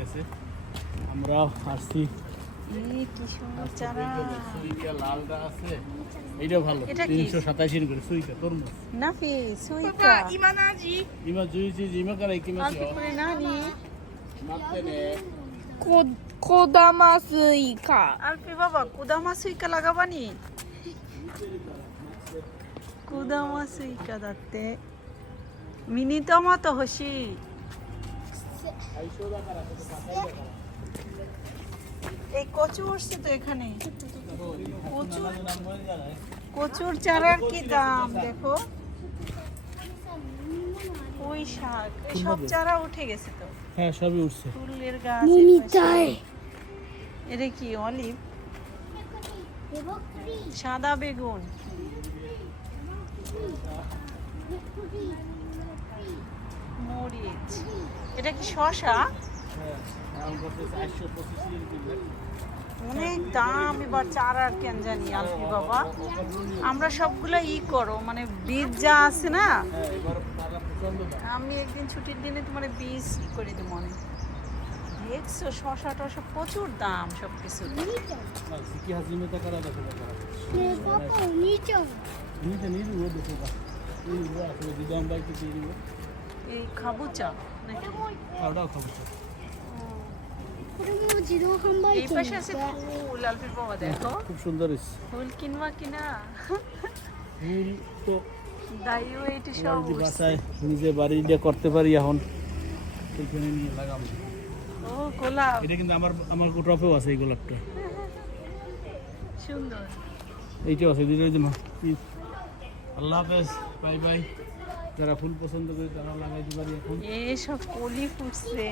গেছে, আমরাও আসছি। এই কি সুন্দর চারা। সুইকা লালটা আছে, এইটা ভালো। এটা কি? 387 করে সুইকা তরমুজ। Nafi সুইকা Ima juicy, ima kara ikimasu Alpi yo. করে নানি Matte ne. 小玉スイカ。 আলপি বাবা কুদামা সুইকা লাগাবানি কুদামা সুইকা দাতে মিনি টমাটো হশি Aisho da kara, to katai da kara. এই কচু উঠছে তো এখানে কচু Namoi janai. কচুর চারার কি দাম দেখো পুঁই শাক এই সব চারা উঠে গেছে তো হ্যাঁ, সবই উঠছে। ফুলের গাছ মিনি এই পাশে। চাই। এটা কি অলিভ সাদা বেগুন মরিচ এটা কি শসা হ্যাঁ, দাম কত? 425 কিলো। অনেক দাম এবার চারার কেন জানি আলপি বাবা আমরা সবগুলো করো মানে বীজ যা আছে না হ্যাঁ, এবার তারা প্রচন্ড দাম। আমি একদিন ছুটির দিনে তোমার বীজ করে দেবো মনে দেখছো শসা টসা প্রচুর দাম সব কিছু না, সিকি হাজিমে তা করা দেখো না করা। নিচে নিচে ও দেখো না। এই ও আসলে দিদাম ভাই কি দিয়ে দিব। এই খাবো চা নাকি ওটাও খাবো। এই পাশে আছে ফুল আলপি বাবা দেখো খুব সুন্দর হয়েছে। ফুল কিনবা কিনা ফুল তো দাইও এইটি সব যদি উঠছে। বাসায় নিজে বাড়ি দিয়ে করতে পারি এখন এখানে নিয়ে লাগাবো। ও গোলাপ এটা কিন্তু আমার টপেও আছে এই গোলাপটা। সুন্দর এইটাও আছে দুটোর জন্য। আল্লাহ হাফেজ, বাই বাই। যারা ফুল পছন্দ করে তারা লাগাইতে পারি এখন। এসব কলি ফুটছে